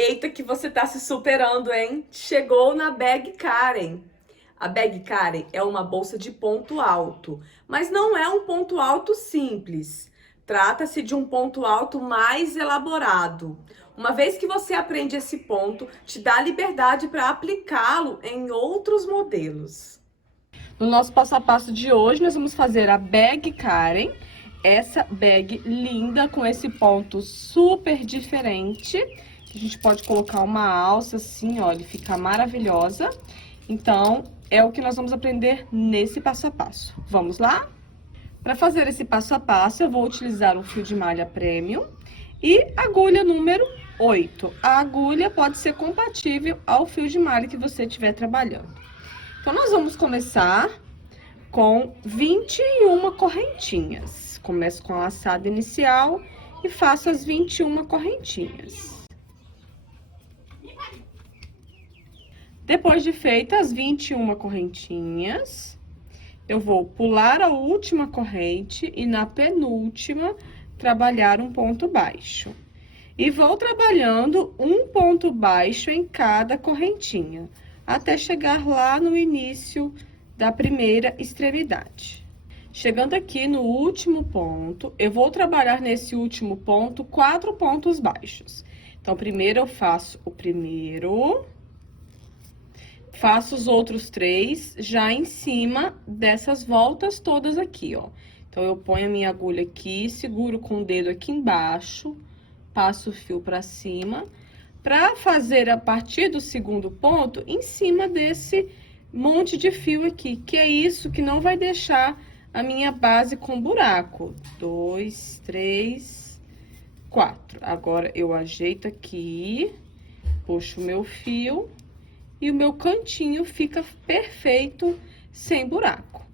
Eita que você tá se superando, hein? Chegou na Bag Karen. A Bag Karen é uma bolsa de ponto alto, mas não é um ponto alto simples. Trata-se de um ponto alto mais elaborado. Uma vez que você aprende esse ponto, te dá liberdade para aplicá-lo em outros modelos. No nosso passo a passo de hoje, nós vamos fazer a Bag Karen. Essa bag linda, com esse ponto super diferente. A gente pode colocar uma alça assim, olha, fica maravilhosa. Então, é o que nós vamos aprender nesse passo a passo. Vamos lá? Para fazer esse passo a passo, eu vou utilizar um fio de malha premium e agulha número 8. A agulha pode ser compatível ao fio de malha que você estiver trabalhando. Então, nós vamos começar com 21 correntinhas. Começo com a laçada inicial e faço as 21 correntinhas. Depois de feitas as 21 correntinhas, eu vou pular a última corrente e na penúltima trabalhar um ponto baixo. E vou trabalhando um ponto baixo em cada correntinha, até chegar lá no início da primeira extremidade. Chegando aqui no último ponto, eu vou trabalhar nesse último ponto 4 pontos baixos. Então, primeiro eu faço o primeiro, faço os outros 3 já em cima dessas voltas todas aqui, ó. Então, eu ponho a minha agulha aqui, seguro com o dedo aqui embaixo, passo o fio pra cima, pra fazer a partir do segundo ponto em cima desse monte de fio aqui, que é isso que não vai deixar a minha base com buraco. 2, 3, 4. Agora, eu ajeito aqui, puxo o meu fio e o meu cantinho fica perfeito, sem buraco.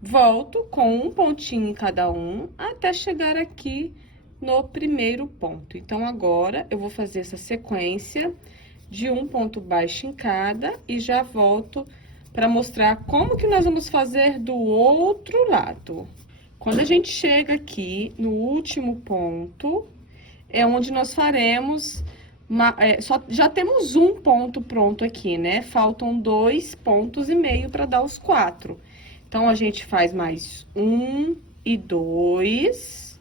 Volto com um pontinho em cada um, até chegar aqui no primeiro ponto. Então, agora, eu vou fazer essa sequência de um ponto baixo em cada e já volto para mostrar como que nós vamos fazer do outro lado. Quando a gente chega aqui no último ponto, é onde nós faremos... já temos um ponto pronto aqui, né? Faltam 2 pontos e meio para dar os 4. Então, a gente faz mais 1 e 2.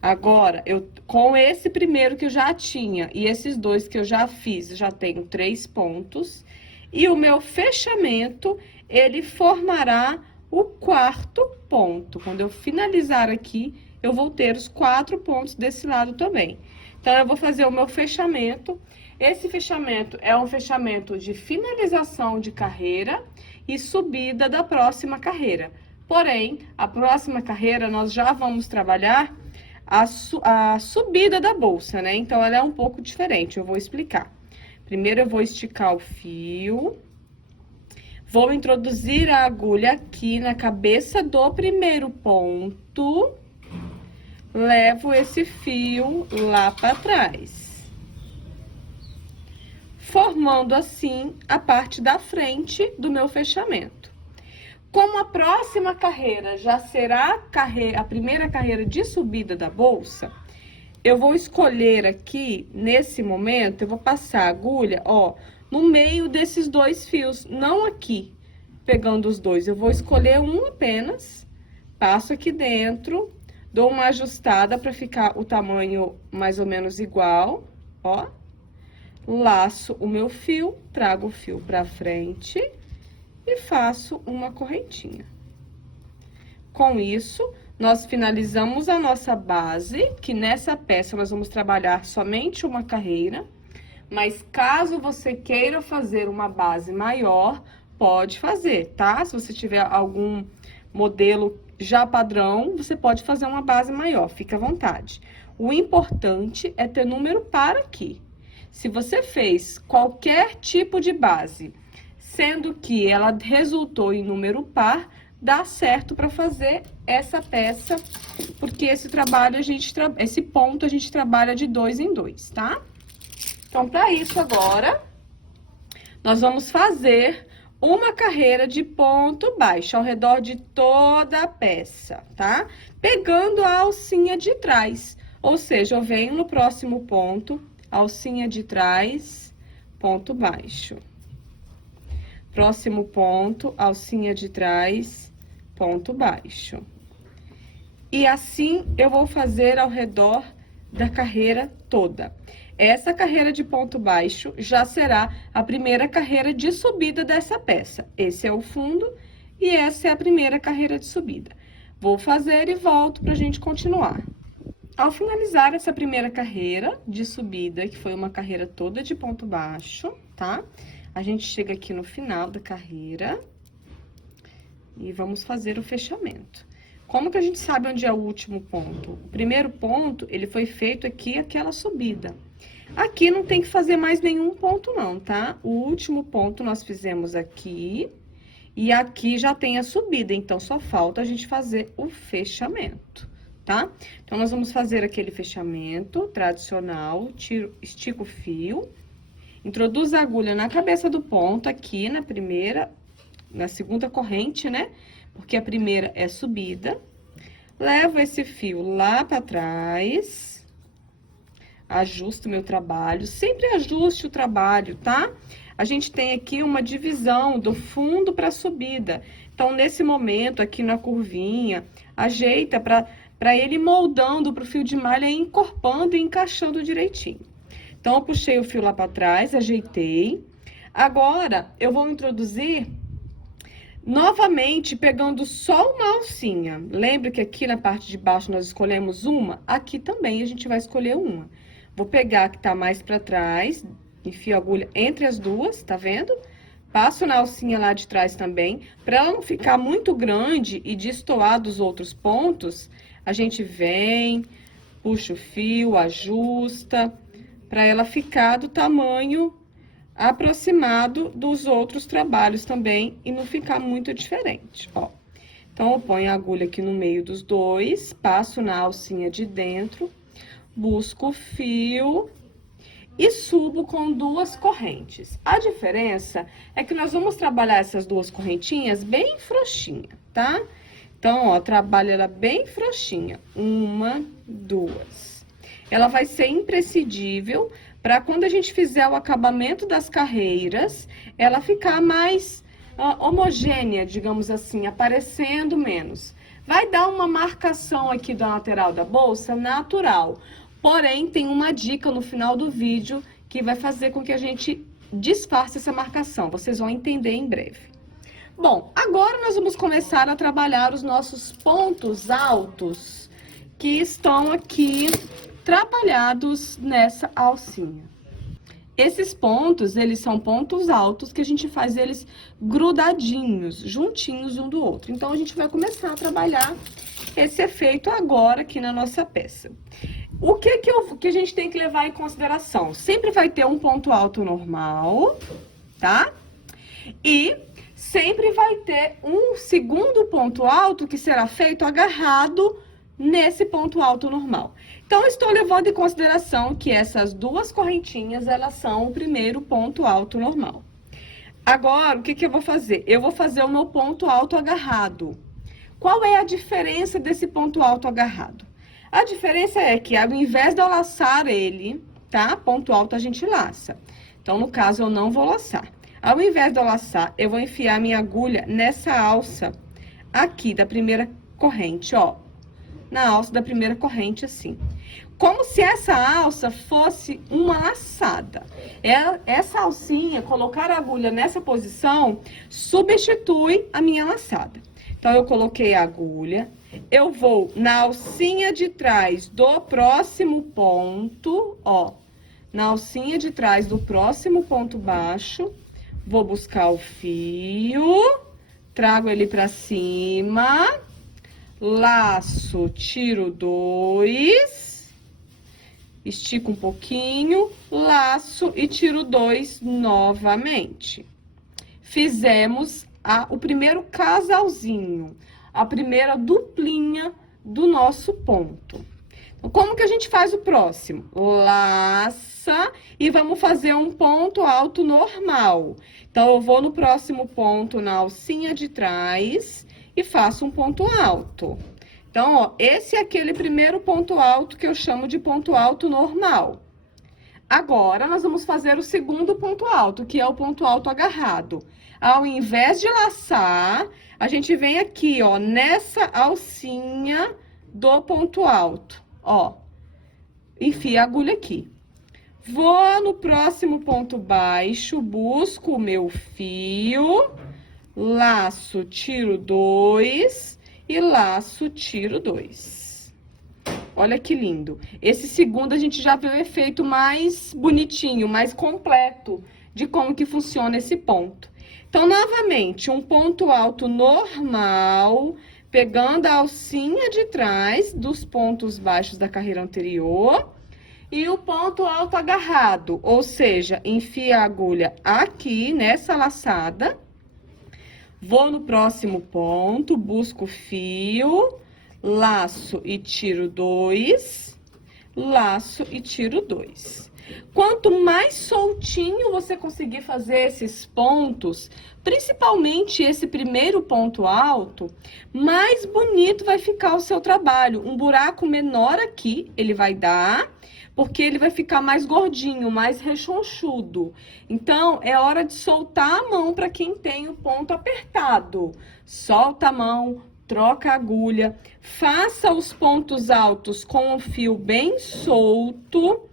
Agora, com esse primeiro que eu já tinha e esses 2 que eu já fiz, eu já tenho 3 pontos. E o meu fechamento, ele formará o 4º ponto. Quando eu finalizar aqui, eu vou ter os 4 pontos desse lado também. Então, eu vou fazer o meu fechamento. Esse fechamento é um fechamento de finalização de carreira e subida da próxima carreira. Porém, a próxima carreira, nós já vamos trabalhar a subida da bolsa, né? Então, ela é um pouco diferente, eu vou explicar. Primeiro, eu vou esticar o fio, vou introduzir a agulha aqui na cabeça do primeiro ponto, levo esse fio lá para trás, formando assim a parte da frente do meu fechamento. Como a próxima carreira já será a primeira carreira de subida da bolsa, eu vou escolher aqui, nesse momento, eu vou passar a agulha, ó, no meio desses 2 fios, não aqui, pegando os 2. Eu vou escolher um apenas, passo aqui dentro, dou uma ajustada para ficar o tamanho mais ou menos igual, ó. Laço o meu fio, trago o fio pra frente e faço uma correntinha. Com isso, nós finalizamos a nossa base, que nessa peça nós vamos trabalhar somente uma carreira, mas caso você queira fazer uma base maior, pode fazer, tá? Se você tiver algum modelo já padrão, você pode fazer uma base maior, fica à vontade. O importante é ter número par aqui. Se você fez qualquer tipo de base, sendo que ela resultou em número par, dá certo para fazer essa peça, porque esse ponto a gente trabalha de 2 em 2, tá? Então, para isso agora, nós vamos fazer uma carreira de ponto baixo ao redor de toda a peça, tá? Pegando a alcinha de trás, ou seja, eu venho no próximo ponto, alcinha de trás, ponto baixo. Próximo ponto, alcinha de trás, ponto baixo. E assim eu vou fazer ao redor da carreira toda. Essa carreira de ponto baixo já será a primeira carreira de subida dessa peça. Esse é o fundo e essa é a primeira carreira de subida. Vou fazer e volto pra gente continuar. Ao finalizar essa primeira carreira de subida, que foi uma carreira toda de ponto baixo, tá? A gente chega aqui no final da carreira e vamos fazer o fechamento. Como que a gente sabe onde é o último ponto? O primeiro ponto, ele foi feito aqui, aquela subida. Aqui não tem que fazer mais nenhum ponto não, tá? O último ponto nós fizemos aqui e aqui já tem a subida, então só falta a gente fazer o fechamento, tá? Então, nós vamos fazer aquele fechamento tradicional, estica o fio, introduz a agulha na cabeça do ponto aqui na primeira, na segunda corrente, né? Porque a primeira é subida. Levo esse fio lá pra trás. Ajusto o meu trabalho. Sempre ajuste o trabalho, tá? A gente tem aqui uma divisão do fundo pra subida. Então, nesse momento, aqui na curvinha, ajeita pra ele ir moldando pro fio de malha, encorpando e encaixando direitinho. Então, eu puxei o fio lá pra trás, ajeitei. Agora, eu vou introduzir novamente, pegando só uma alcinha. Lembra que aqui na parte de baixo nós escolhemos uma? Aqui também a gente vai escolher uma. Vou pegar a que tá mais pra trás, enfio a agulha entre as duas, tá vendo? Passo na alcinha lá de trás também. Pra ela não ficar muito grande e destoar dos outros pontos, a gente vem, puxa o fio, ajusta, pra ela ficar do tamanho aproximado dos outros trabalhos também e não ficar muito diferente, ó. Então, eu ponho a agulha aqui no meio dos dois, passo na alcinha de dentro, busco o fio e subo com duas correntes. A diferença é que nós vamos trabalhar essas duas correntinhas bem frouxinha, tá? Então, ó, trabalha ela bem frouxinha. Uma, duas. Ela vai ser imprescindível para quando a gente fizer o acabamento das carreiras, ela ficar mais homogênea, digamos assim, aparecendo menos. Vai dar uma marcação aqui da lateral da bolsa natural, porém tem uma dica no final do vídeo que vai fazer com que a gente disfarce essa marcação, vocês vão entender em breve. Bom, agora nós vamos começar a trabalhar os nossos pontos altos que estão aqui trabalhados nessa alcinha. Esses pontos, eles são pontos altos que a gente faz eles grudadinhos, juntinhos um do outro. Então, a gente vai começar a trabalhar esse efeito agora aqui na nossa peça. O que a gente tem que levar em consideração? Sempre vai ter um ponto alto normal, tá? E sempre vai ter um segundo ponto alto que será feito agarrado nesse ponto alto normal. Então, estou levando em consideração que essas duas correntinhas, elas são o primeiro ponto alto normal. Agora, o que eu vou fazer? Eu vou fazer o meu ponto alto agarrado. Qual é a diferença desse ponto alto agarrado? A diferença é que, ao invés de eu laçar ele, tá? Ponto alto a gente laça. Então, no caso, eu não vou laçar. Ao invés de eu laçar, eu vou enfiar minha agulha nessa alça aqui da primeira corrente, ó. Na alça da primeira corrente, assim. Como se essa alça fosse uma laçada. Essa alcinha, colocar a agulha nessa posição, substitui a minha laçada. Então, eu coloquei a agulha, eu vou na alcinha de trás do próximo ponto, ó. Na alcinha de trás do próximo ponto baixo, vou buscar o fio, trago ele pra cima, laço, tiro 2, estico um pouquinho, laço e tiro 2 novamente. Fizemos o primeiro casalzinho, a primeira duplinha do nosso ponto. Então, como que a gente faz o próximo? Laça e vamos fazer um ponto alto normal. Então, eu vou no próximo ponto na alcinha de trás e faço um ponto alto. Então, ó, esse é aquele primeiro ponto alto que eu chamo de ponto alto normal. Agora, nós vamos fazer o segundo ponto alto, que é o ponto alto agarrado. Ao invés de laçar, a gente vem aqui, ó, nessa alcinha do ponto alto, ó. Enfia a agulha aqui. Vou no próximo ponto baixo, busco o meu fio, laço, tiro 2 e laço, tiro 2. Olha que lindo. Esse segundo a gente já viu o efeito mais bonitinho, mais completo de como que funciona esse ponto. Então, novamente, um ponto alto normal, pegando a alcinha de trás dos pontos baixos da carreira anterior e o ponto alto agarrado, ou seja, enfia a agulha aqui nessa laçada, vou no próximo ponto, busco o fio, laço e tiro 2, laço e tiro 2. Quanto mais soltinho você conseguir fazer esses pontos, principalmente esse primeiro ponto alto, mais bonito vai ficar o seu trabalho. Um buraco menor aqui, ele vai dar, porque ele vai ficar mais gordinho, mais rechonchudo. Então, é hora de soltar a mão para quem tem o ponto apertado. Solta a mão, troca a agulha, faça os pontos altos com o fio bem solto,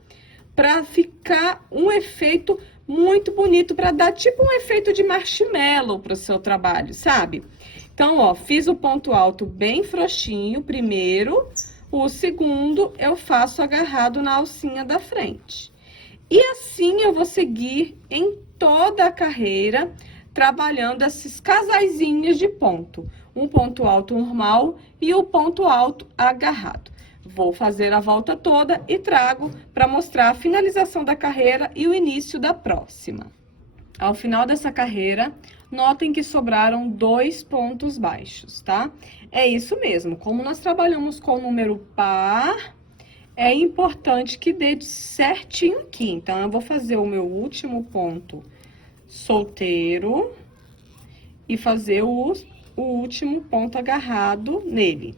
para ficar um efeito muito bonito, para dar tipo um efeito de marshmallow para o seu trabalho, sabe? Então, ó, fiz o ponto alto bem frouxinho primeiro, o segundo eu faço agarrado na alcinha da frente. E assim eu vou seguir em toda a carreira, trabalhando esses casaizinhos de ponto. Um ponto alto normal e o ponto alto agarrado. Vou fazer a volta toda e trago para mostrar a finalização da carreira e o início da próxima. Ao final dessa carreira, notem que sobraram 2 pontos baixos, tá? É isso mesmo, como nós trabalhamos com o número par, é importante que dê certinho aqui. Então, eu vou fazer o meu último ponto solteiro e fazer o último ponto agarrado nele.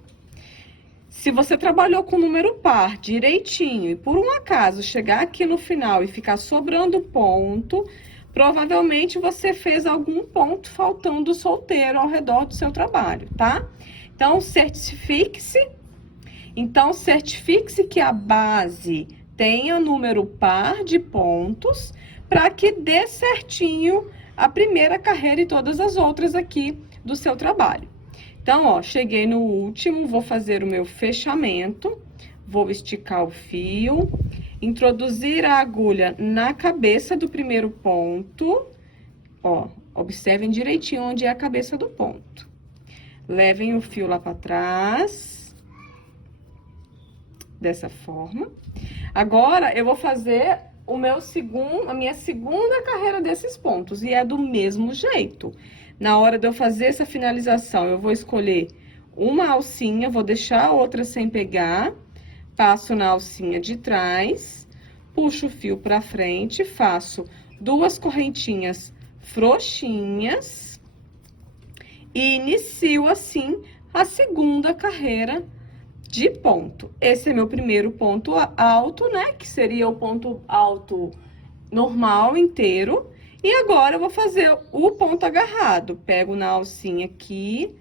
Se você trabalhou com número par direitinho e por um acaso chegar aqui no final e ficar sobrando ponto, provavelmente você fez algum ponto faltando solteiro ao redor do seu trabalho, tá? Então, certifique-se que a base tenha número par de pontos para que dê certinho a primeira carreira e todas as outras aqui do seu trabalho. Então, ó, cheguei no último, vou fazer o meu fechamento, vou esticar o fio, introduzir a agulha na cabeça do primeiro ponto, ó, observem direitinho onde é a cabeça do ponto. Levem o fio lá para trás, dessa forma. Agora, eu vou fazer a minha segunda carreira desses pontos, e é do mesmo jeito. Na hora de eu fazer essa finalização, eu vou escolher uma alcinha, vou deixar a outra sem pegar, passo na alcinha de trás, puxo o fio pra frente, faço 2 correntinhas frouxinhas e inicio assim a segunda carreira de ponto. Esse é meu primeiro ponto alto, né? Que seria o ponto alto normal inteiro. E agora, eu vou fazer o ponto agarrado. Pego na alcinha aqui,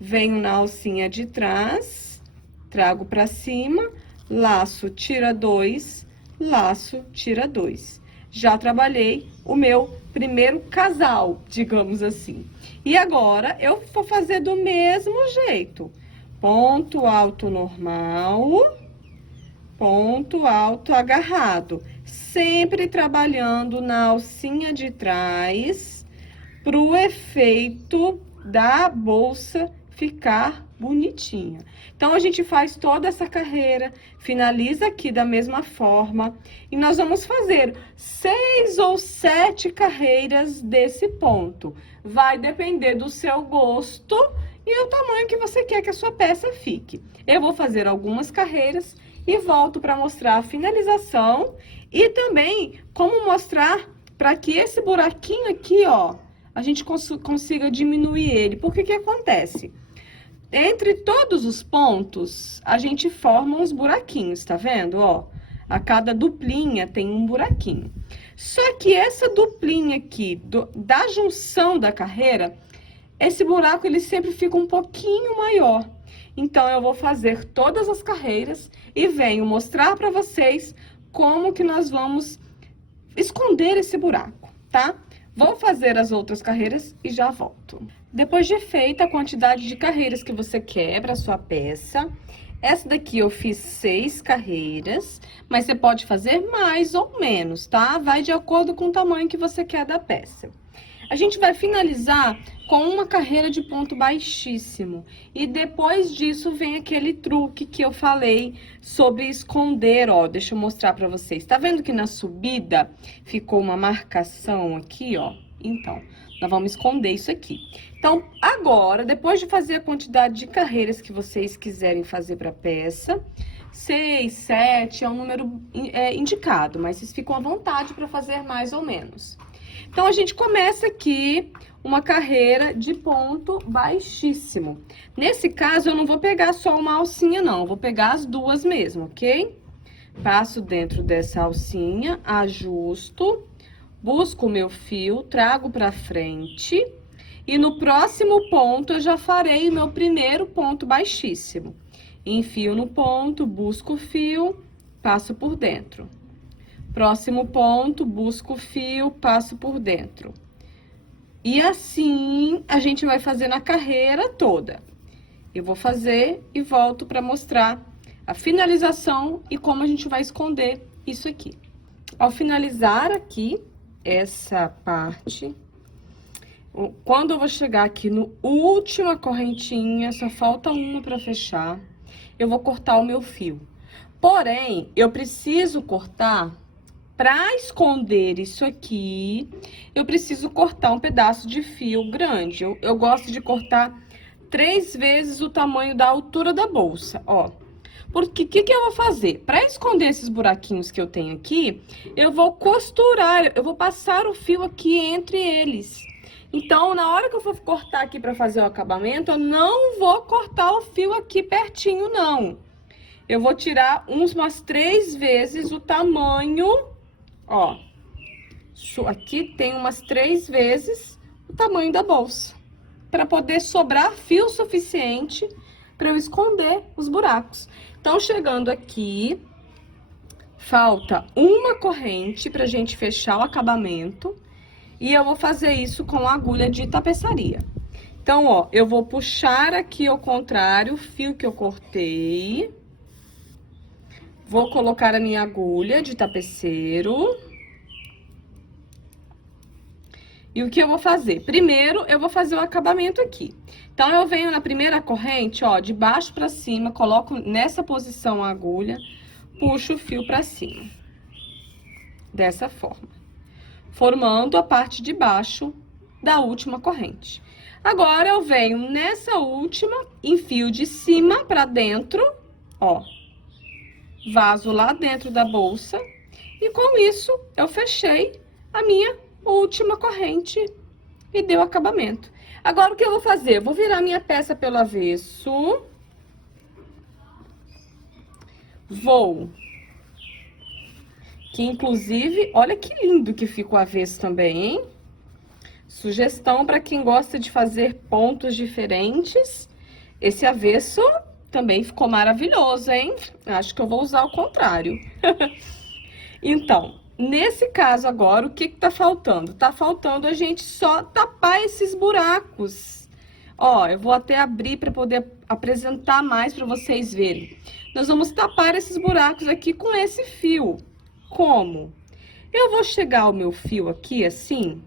venho na alcinha de trás, trago pra cima, laço, tira 2, laço, tira 2. Já trabalhei o meu primeiro casal, digamos assim. E agora, eu vou fazer do mesmo jeito. Ponto alto normal, ponto alto agarrado. Sempre trabalhando na alcinha de trás, pro efeito da bolsa ficar bonitinha. Então, a gente faz toda essa carreira, finaliza aqui da mesma forma, e nós vamos fazer 6 ou 7 carreiras desse ponto. Vai depender do seu gosto e o tamanho que você quer que a sua peça fique. Eu vou fazer algumas carreiras e volto para mostrar a finalização e também como mostrar para que esse buraquinho aqui, ó, a gente consiga diminuir ele. Porque que acontece? Entre todos os pontos, a gente forma uns buraquinhos, tá vendo, ó? A cada duplinha tem um buraquinho. Só que essa duplinha aqui, da junção da carreira, esse buraco ele sempre fica um pouquinho maior. Então, eu vou fazer todas as carreiras e venho mostrar para vocês como que nós vamos esconder esse buraco, tá? Vou fazer as outras carreiras e já volto. Depois de feita a quantidade de carreiras que você quer para sua peça, essa daqui eu fiz 6 carreiras, mas você pode fazer mais ou menos, tá? Vai de acordo com o tamanho que você quer da peça. A gente vai finalizar com uma carreira de ponto baixíssimo. E depois disso vem aquele truque que eu falei sobre esconder, ó. Deixa eu mostrar pra vocês. Tá vendo que na subida ficou uma marcação aqui, ó? Então, nós vamos esconder isso aqui. Então, agora, depois de fazer a quantidade de carreiras que vocês quiserem fazer pra peça, 6, 7 é um número indicado, mas vocês ficam à vontade para fazer mais ou menos. Então, a gente começa aqui uma carreira de ponto baixíssimo. Nesse caso, eu não vou pegar só uma alcinha, não. Eu vou pegar as duas mesmo, ok? Passo dentro dessa alcinha, ajusto, busco o meu fio, trago pra frente. E no próximo ponto, eu já farei o meu primeiro ponto baixíssimo. Enfio no ponto, busco o fio, passo por dentro. Próximo ponto, busco o fio, passo por dentro. E assim, a gente vai fazer na carreira toda. Eu vou fazer e volto para mostrar a finalização e como a gente vai esconder isso aqui. Ao finalizar aqui, essa parte, quando eu vou chegar aqui no última correntinha, só falta uma para fechar, eu vou cortar o meu fio. Porém, eu preciso cortar... Para esconder isso aqui, eu preciso cortar um pedaço de fio grande. Eu gosto de cortar 3 vezes o tamanho da altura da bolsa, ó. Porque o que eu vou fazer? Para esconder esses buraquinhos que eu tenho aqui, eu vou costurar, eu vou passar o fio aqui entre eles. Então, na hora que eu for cortar aqui para fazer o acabamento, eu não vou cortar o fio aqui pertinho, não. Eu vou tirar umas 3 vezes o tamanho... Ó, aqui tem umas 3 vezes o tamanho da bolsa, para poder sobrar fio suficiente para eu esconder os buracos. Então, chegando aqui, falta uma corrente pra gente fechar o acabamento, e eu vou fazer isso com a agulha de tapeçaria. Então, ó, eu vou puxar aqui ao contrário o fio que eu cortei. Vou colocar a minha agulha de tapeceiro. E o que eu vou fazer? Primeiro, eu vou fazer o acabamento aqui. Então, eu venho na primeira corrente, ó, de baixo pra cima, coloco nessa posição a agulha, puxo o fio pra cima. Dessa forma. Formando a parte de baixo da última corrente. Agora, eu venho nessa última, enfio de cima pra dentro, ó. Vaso lá dentro da bolsa, e com isso eu fechei a minha última corrente e deu acabamento. Agora o que eu vou fazer? Eu vou virar minha peça pelo avesso, que inclusive, olha que lindo que fica o avesso também, hein? Sugestão para quem gosta de fazer pontos diferentes, esse avesso também ficou maravilhoso, hein? Acho que eu vou usar o contrário. Então, nesse caso agora, o que tá faltando? Tá faltando a gente só tapar esses buracos. Ó, eu vou até abrir para poder apresentar mais para vocês verem. Nós vamos tapar esses buracos aqui com esse fio. Como? Eu vou chegar o meu fio aqui, assim,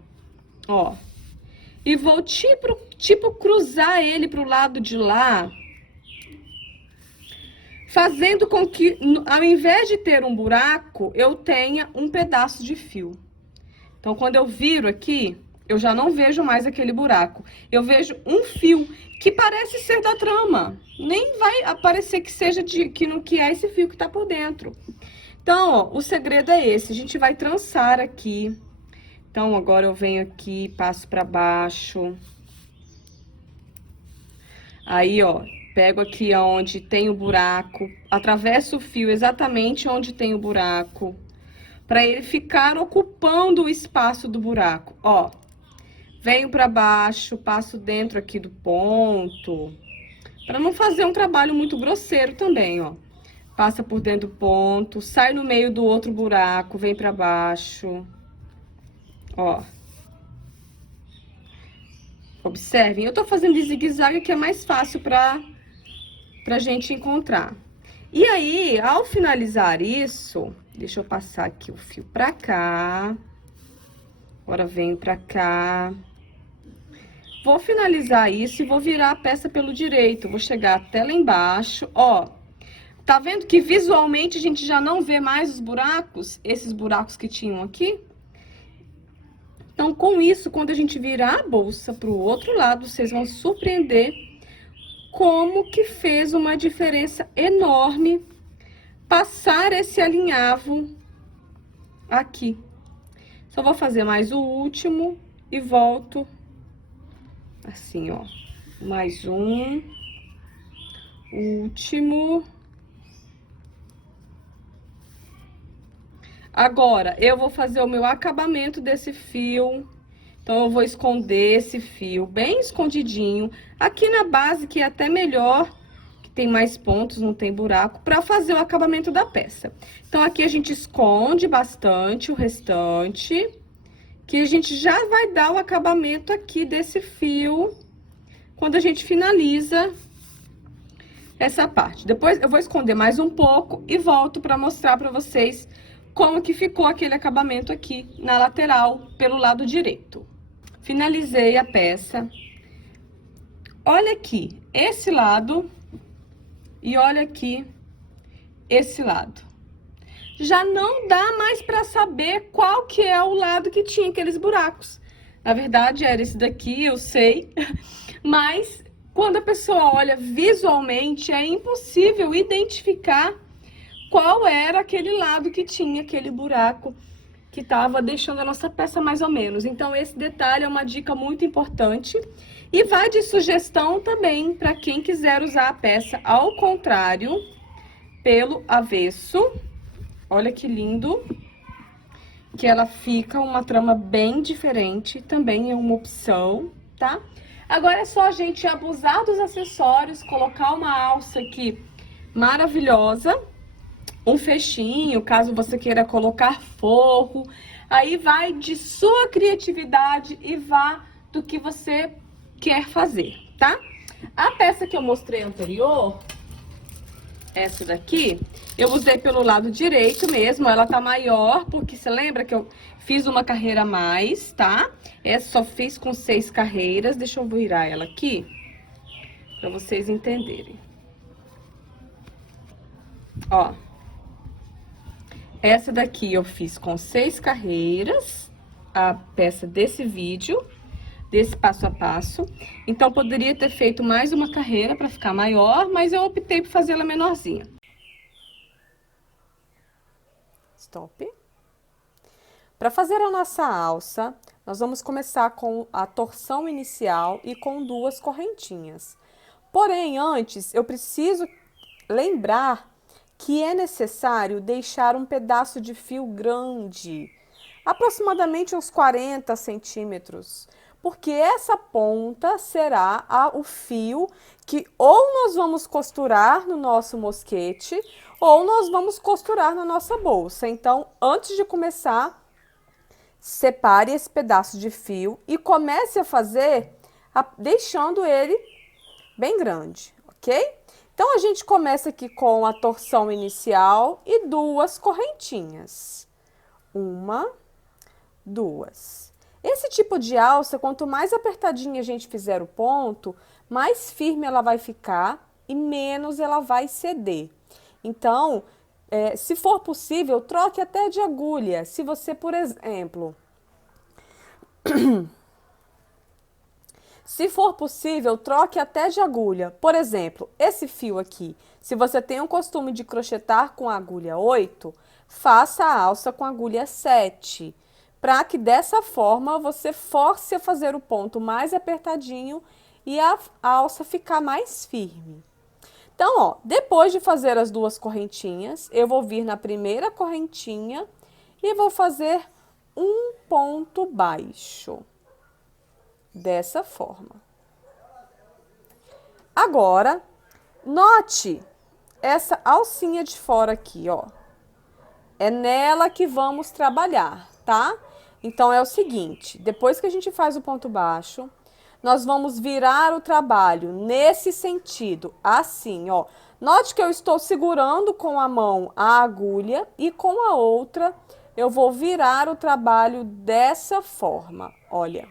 ó, e vou tipo cruzar ele pro lado de lá, fazendo com que, ao invés de ter um buraco, eu tenha um pedaço de fio. Então, quando eu viro aqui, eu já não vejo mais aquele buraco. Eu vejo um fio que parece ser da trama. Nem vai aparecer que seja que é esse fio que tá por dentro. Então, ó, o segredo é esse. A gente vai trançar aqui. Então, agora eu venho aqui, passo pra baixo. Aí, ó, Pego aqui onde tem o buraco, atravesso o fio exatamente onde tem o buraco, para ele ficar ocupando o espaço do buraco. Ó, venho para baixo, passo dentro aqui do ponto, para não fazer um trabalho muito grosseiro também, ó. Passa por dentro do ponto, sai no meio do outro buraco, vem para baixo, ó. Observem, eu tô fazendo de zigue-zague que é mais fácil pra gente encontrar. E aí, ao finalizar isso, deixa eu passar aqui o fio pra cá. Agora venho pra cá. Vou finalizar isso e vou virar a peça pelo direito. Vou chegar até lá embaixo, ó. Tá vendo que visualmente a gente já não vê mais os buracos? Esses buracos que tinham aqui? Então, com isso, quando a gente virar a bolsa pro outro lado, vocês vão surpreender como que fez uma diferença enorme passar esse alinhavo aqui. Só vou fazer mais o último e volto assim, ó. Mais um. Último. Agora, eu vou fazer o meu acabamento desse fio. Então, eu vou esconder esse fio bem escondidinho. Aqui na base, que é até melhor, que tem mais pontos, não tem buraco, para fazer o acabamento da peça. Então, aqui a gente esconde bastante o restante, que a gente já vai dar o acabamento aqui desse fio, quando a gente finaliza essa parte. Depois, eu vou esconder mais um pouco e volto para mostrar para vocês como que ficou aquele acabamento aqui na lateral, pelo lado direito. Finalizei a peça. Olha aqui, esse lado e olha aqui, esse lado. Já não dá mais para saber qual que é o lado que tinha aqueles buracos. Na verdade, era esse daqui, eu sei, mas quando a pessoa olha visualmente, é impossível identificar qual era aquele lado que tinha aquele buraco que estava deixando a nossa peça mais ou menos. Então, esse detalhe é uma dica muito importante e vai de sugestão também para quem quiser usar a peça ao contrário, pelo avesso. Olha que lindo, que ela fica uma trama bem diferente, também é uma opção, tá? Agora é só a gente abusar dos acessórios, colocar uma alça aqui maravilhosa, um fechinho, caso você queira colocar forro, aí vai de sua criatividade e vá do que você quer fazer, tá? A peça que eu mostrei anterior, essa daqui, eu usei pelo lado direito mesmo, ela tá maior, porque você lembra que eu fiz uma carreira a mais, tá? Essa só fiz com 6 carreiras, deixa eu virar ela aqui, pra vocês entenderem. Ó. Essa daqui eu fiz com 6 carreiras, a peça desse vídeo, desse passo a passo. Então, poderia ter feito mais uma carreira para ficar maior, mas eu optei por fazer ela menorzinha. Stop. Para fazer a nossa alça, nós vamos começar com a torção inicial e com 2 correntinhas. Porém, antes, eu preciso lembrar que é necessário deixar um pedaço de fio grande, aproximadamente uns 40 centímetros, porque essa ponta será o fio que ou nós vamos costurar no nosso mosquete, ou nós vamos costurar na nossa bolsa. Então, antes de começar, separe esse pedaço de fio e comece a fazer deixando ele bem grande, ok? Então, a gente começa aqui com a torção inicial e 2 correntinhas. 1, 2. Esse tipo de alça, quanto mais apertadinha a gente fizer o ponto, mais firme ela vai ficar e menos ela vai ceder. Então, se for possível, troque até de agulha. Se você, por exemplo... Se for possível, troque até de agulha. Por exemplo, esse fio aqui, se você tem o costume de crochetar com a agulha 8, faça a alça com a agulha 7, para que dessa forma você force a fazer o ponto mais apertadinho e a alça ficar mais firme. Então, ó, depois de fazer as duas correntinhas, eu vou vir na primeira correntinha e vou fazer um ponto baixo, dessa forma. Agora, note essa alcinha de fora aqui, ó. É nela que vamos trabalhar, tá? Então, é o seguinte, depois que a gente faz o ponto baixo, nós vamos virar o trabalho nesse sentido, assim, ó. Note que eu estou segurando com a mão a agulha e com a outra eu vou virar o trabalho dessa forma, olha.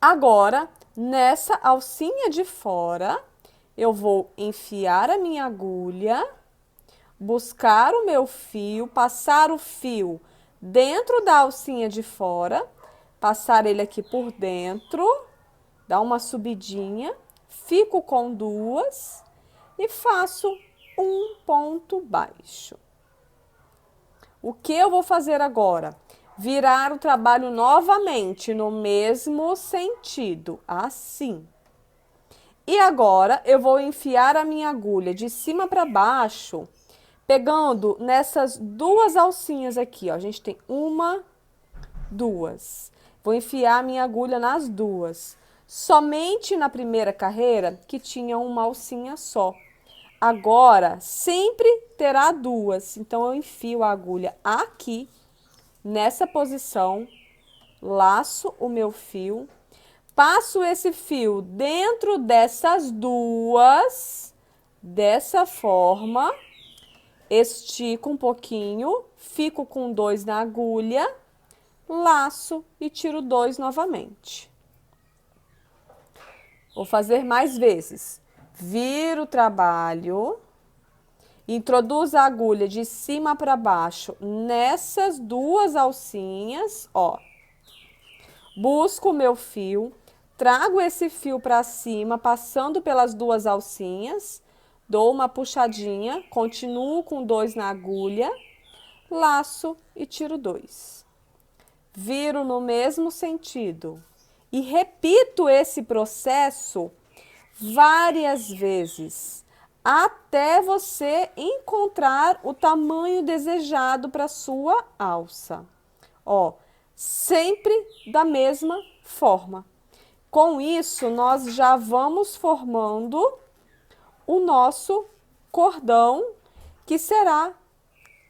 Agora, nessa alcinha de fora, eu vou enfiar a minha agulha, buscar o meu fio, passar o fio dentro da alcinha de fora, passar ele aqui por dentro, dar uma subidinha, fico com duas e faço um ponto baixo. O que eu vou fazer agora? Virar o trabalho novamente no mesmo sentido, assim. E agora eu vou enfiar a minha agulha de cima para baixo, pegando nessas duas alcinhas aqui, ó. A gente tem uma, duas. Vou enfiar a minha agulha nas duas. Somente na primeira carreira que tinha uma alcinha só. Agora, sempre terá duas. Então, eu enfio a agulha aqui, nessa posição, laço o meu fio, passo esse fio dentro dessas duas, dessa forma, estico um pouquinho, fico com dois na agulha, laço e tiro dois novamente. Vou fazer mais vezes. Viro o trabalho, introduzo a agulha de cima para baixo nessas duas alcinhas, ó. Busco o meu fio, trago esse fio para cima, passando pelas duas alcinhas, dou uma puxadinha, continuo com dois na agulha, laço e tiro dois. Viro no mesmo sentido e repito esse processo várias vezes, até você encontrar o tamanho desejado para sua alça. Ó, sempre da mesma forma. Com isso, nós já vamos formando o nosso cordão, que será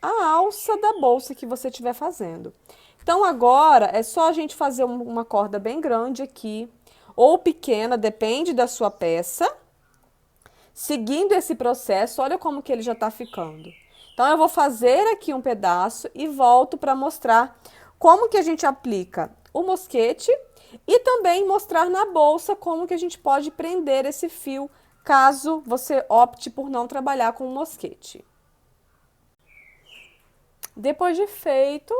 a alça da bolsa que você estiver fazendo. Então, agora é só a gente fazer uma corda bem grande aqui, ou pequena, depende da sua peça. Seguindo esse processo, olha como que ele já está ficando. Então, eu vou fazer aqui um pedaço e volto para mostrar como que a gente aplica o mosquete e também mostrar na bolsa como que a gente pode prender esse fio, caso você opte por não trabalhar com o mosquete. Depois de feito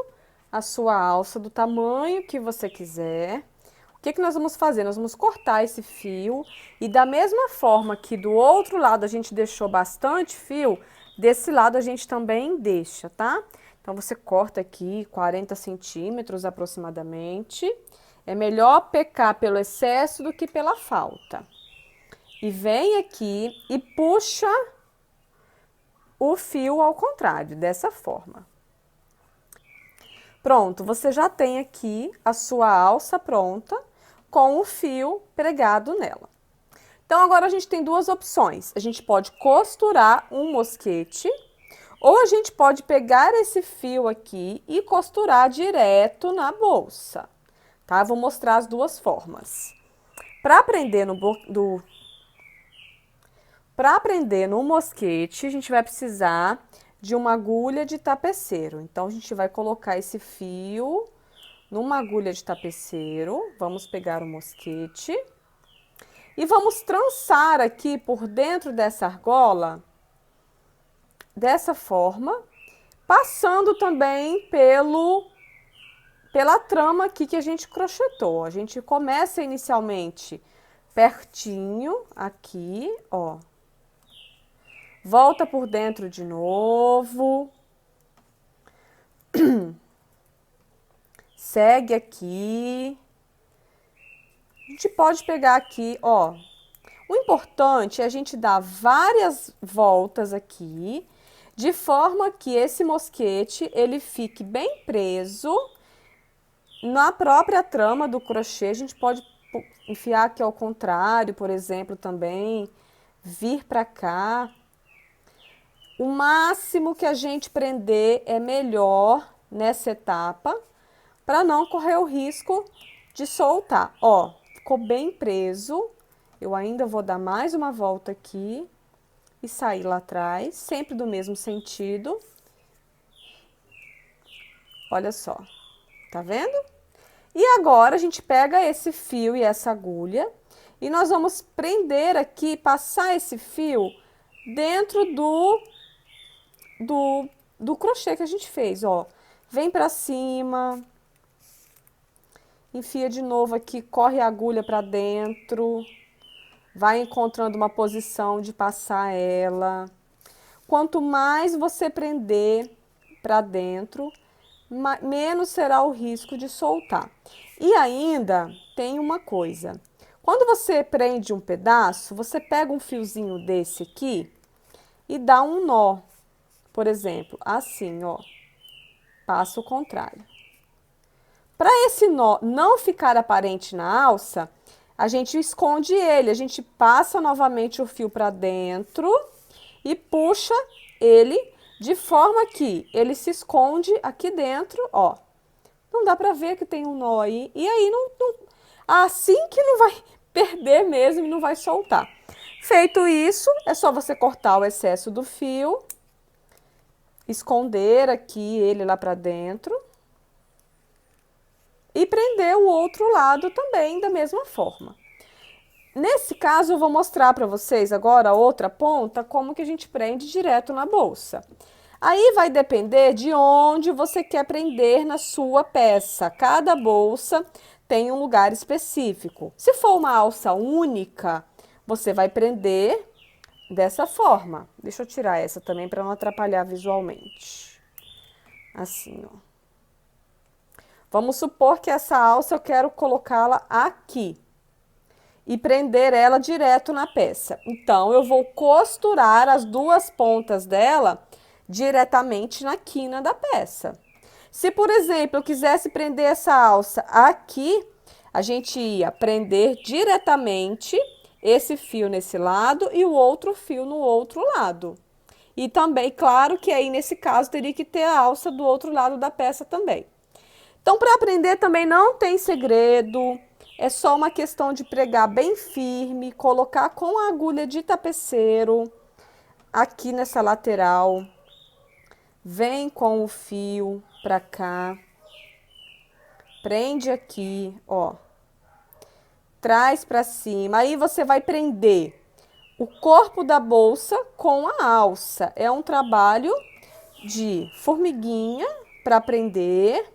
a sua alça do tamanho que você quiser, o que nós vamos fazer? Nós vamos cortar esse fio e da mesma forma que do outro lado a gente deixou bastante fio, desse lado a gente também deixa, tá? Então, você corta aqui 40 centímetros aproximadamente. É melhor pecar pelo excesso do que pela falta. E vem aqui e puxa o fio ao contrário, dessa forma. Pronto, você já tem aqui a sua alça pronta com o fio pregado nela. Então, agora a gente tem duas opções. A gente pode costurar um mosquete ou a gente pode pegar esse fio aqui e costurar direto na bolsa, tá? Vou mostrar as duas formas. Para prender no mosquete, a gente vai precisar de uma agulha de tapeceiro. Então, a gente vai colocar esse fio numa agulha de tapeceiro. Vamos pegar o mosquete e vamos trançar aqui por dentro dessa argola, dessa forma, passando também pela trama aqui que a gente crochetou. A gente começa inicialmente pertinho aqui, ó. Volta por dentro de novo. Segue aqui. A gente pode pegar aqui, ó, O importante é a gente dar várias voltas aqui, de forma que esse mosquete ele fique bem preso na própria trama do crochê. A gente pode enfiar aqui ao contrário, por exemplo, também, vir para cá. O máximo que a gente prender é melhor nessa etapa, para não correr o risco de soltar. Ó, ficou bem preso. Eu ainda vou dar mais uma volta aqui e sair lá atrás, sempre do mesmo sentido. Olha só, tá vendo? E agora a gente pega esse fio e essa agulha e nós vamos prender aqui, passar esse fio dentro do crochê que a gente fez, ó. Vem pra cima, enfia de novo aqui, corre a agulha pra dentro, vai encontrando uma posição de passar ela. Quanto mais você prender pra dentro, menos será o risco de soltar. E ainda tem uma coisa. Quando você prende um pedaço, você pega um fiozinho desse aqui e dá um nó. Por exemplo, assim, ó. Passa o contrário. Para esse nó não ficar aparente na alça, a gente esconde ele. A gente passa novamente o fio para dentro e puxa ele de forma que ele se esconde aqui dentro, ó. Não dá para ver que tem um nó aí. E aí, assim que não vai perder mesmo e não vai soltar. Feito isso, é só você cortar o excesso do fio, esconder aqui ele lá para dentro e prender o outro lado também da mesma forma. Nesse caso, eu vou mostrar para vocês agora a outra ponta, como que a gente prende direto na bolsa. Aí vai depender de onde você quer prender na sua peça. Cada bolsa tem um lugar específico. Se for uma alça única, você vai prender dessa forma. Deixa eu tirar essa também para não atrapalhar visualmente. Assim, ó. Vamos supor que essa alça eu quero colocá-la aqui e prender ela direto na peça. Então, eu vou costurar as duas pontas dela diretamente na quina da peça. Se, por exemplo, eu quisesse prender essa alça aqui, a gente ia prender diretamente esse fio nesse lado e o outro fio no outro lado. E também, claro que aí nesse caso teria que ter a alça do outro lado da peça também. Então, para prender também não tem segredo, é só uma questão de pregar bem firme, colocar com a agulha de tapeceiro aqui nessa lateral. Vem com o fio pra cá, prende aqui, ó, traz pra cima. Aí você vai prender o corpo da bolsa com a alça. É um trabalho de formiguinha para prender.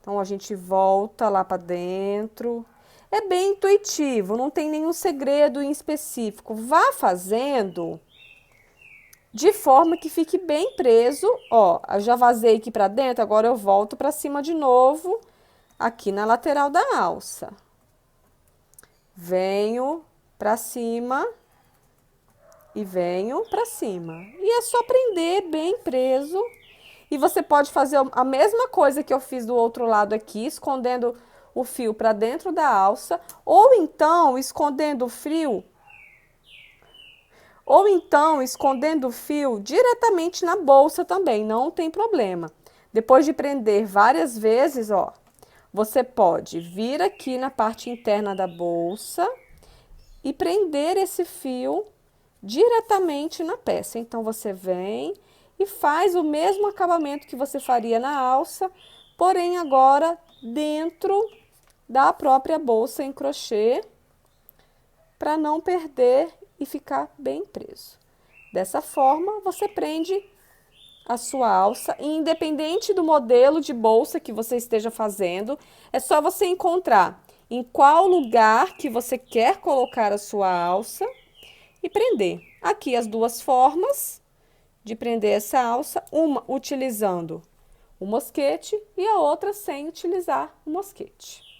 Então, a gente volta lá para dentro. É bem intuitivo, não tem nenhum segredo em específico. Vá fazendo de forma que fique bem preso. Ó, eu já vazei aqui para dentro, agora eu volto para cima de novo, aqui na lateral da alça. Venho para cima e venho para cima. E é só prender bem preso. E você pode fazer a mesma coisa que eu fiz do outro lado aqui, escondendo o fio para dentro da alça, ou então escondendo o fio diretamente na bolsa também, não tem problema. Depois de prender várias vezes, ó, você pode vir aqui na parte interna da bolsa e prender esse fio diretamente na peça. Então, você vem e faz o mesmo acabamento que você faria na alça, porém agora dentro da própria bolsa em crochê, para não perder e ficar bem preso. Dessa forma, você prende a sua alça, e independente do modelo de bolsa que você esteja fazendo, é só você encontrar em qual lugar que você quer colocar a sua alça e prender. Aqui as duas formas de prender essa alça, uma utilizando o mosquete e a outra sem utilizar o mosquete.